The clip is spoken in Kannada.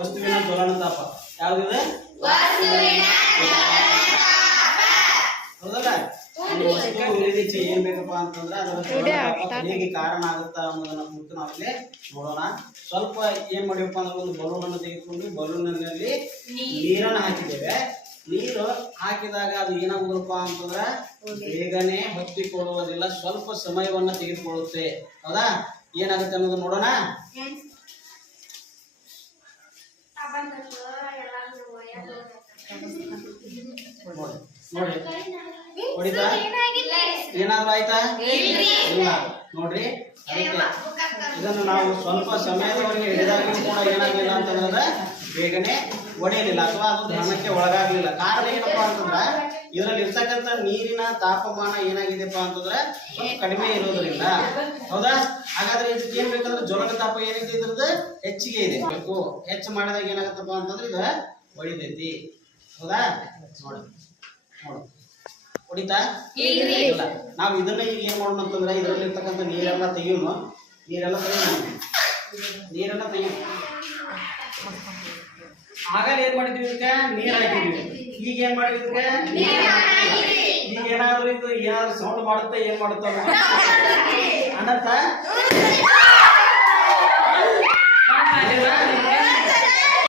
ವಸ್ತುವಿನ ಜ್ವಲನ ತಾಪ ಯಾವ್ದಿದೆ ಏನ್ ಬೇಕಪ್ಪ ಅಂತಂದ್ರೆ ಅದರ ಹೇಗೆ ಕಾರಣ ಆಗುತ್ತಾ ಅನ್ನೋದನ್ನ ಕುರಿತು ನಾವಿಲ್ಲಿ ನೋಡೋಣ. ಸ್ವಲ್ಪ ಏನ್ ಮಾಡಿವಪ್ಪ ಅಂದ್ರೆ ಒಂದು ಬಲೂನ್ ಅನ್ನು ತೆಗೆದುಕೊಂಡು ಬಲೂನಿನಲ್ಲಿ ನೀರನ್ನು ಹಾಕಿದ್ದೇವೆ. ನೀರು ಹಾಕಿದಾಗ ಅದು ಏನಾಗುದಪ್ಪ ಅಂತಂದ್ರೆ ಬೇಗನೆ ಹೊತ್ತಿಕೊಳ್ಳುವುದಿಲ್ಲ ಸ್ವಲ್ಪ ಸಮಯವನ್ನ ತೆಗೆದುಕೊಳ್ಳುತ್ತೆ. ಹೌದಾ? ಏನಾಗುತ್ತೆ ಅನ್ನೋದು ನೋಡೋಣ. ನೋಡಿ ಹೊಡಿತಾ ಏನಾದ್ರು ಆಯ್ತಾ? ಇಲ್ಲ. ನೋಡ್ರಿ. ಇದನ್ನು ನಾವು ಸ್ವಲ್ಪ ಸಮಯದವರೆಗೆ ಹಿಡಿದಾಗಲೂ ಕೂಡ ಏನಾಗಲಿಲ್ಲ ಅಂತಂದ್ರೆ ಬೇಗನೆ ಒಡೆಯಲಿಲ್ಲ ಅಥವಾ ಅದು ಧರ್ಮಕ್ಕೆ ಒಳಗಾಗಲಿಲ್ಲ. ಕಾರಣ ಏನಪ್ಪಾ ಅಂತಂದ್ರೆ ಇದರಲ್ಲಿ ಇರ್ತಕ್ಕಂಥ ನೀರಿನ ತಾಪಮಾನ ಏನಾಗಿದೆಪ್ಪ ಅಂತಂದ್ರೆ ಸ್ವಲ್ಪ ಕಡಿಮೆ ಇರೋದ್ರಿಂದ. ಹೌದಾ? ಹಾಗಾದ್ರೆ ಇದಕ್ಕೆ ಏನ್ ಬೇಕಂದ್ರೆ ಜ್ವಲನ ತಾಪ ಏನಿದೆ ಇದ್ರದ್ದು? ಹೆಚ್ಚಿಗೆ ಇದೆ. ಬೇಕು. ಹೆಚ್ಚು ಮಾಡಿದಾಗ ಏನಾಗತ್ತಪ್ಪ ಅಂತಂದ್ರೆ ಇದು ಹೊಡಿತೈತಿ ಹೌದಾ? ನೋಡಿ. ನೋಡಿ. ಹೊಡಿತಾ? ಇಲ್ಲ. ನಾವು ಇದನ್ನ ಈಗ ಏನ್ ಮಾಡೋಣ ಅಂತಂದ್ರೆ ಇದರಲ್ಲಿ ಇರ್ತಕ್ಕಂಥ ನೀರೆಲ್ಲ ತೆಗಿಯೋಣ ನೀರೆಲ್ಲ ತೆಗಿಯೋಣ ನೀರೆಲ್ಲ ತೆಗಿಯೋಣ ಆಗಲೇ ಏನ್ ಮಾಡಿದ್ವಿ ಇದಕ್ಕೆ? ನೀರ್ ಹಾಕಿದ್ವಿ ಈಗ ಏನ್ ಮಾಡಿದ್ವಿ ಇದಕ್ಕೆ? ಈಗ ಏನಾದ್ರು ಇದು ಏನಾದ್ರು ಸೌಂಡ್ ಮಾಡುತ್ತೆ ಏನ್ ಮಾಡುತ್ತೆ ಅನ್ನತ್ತ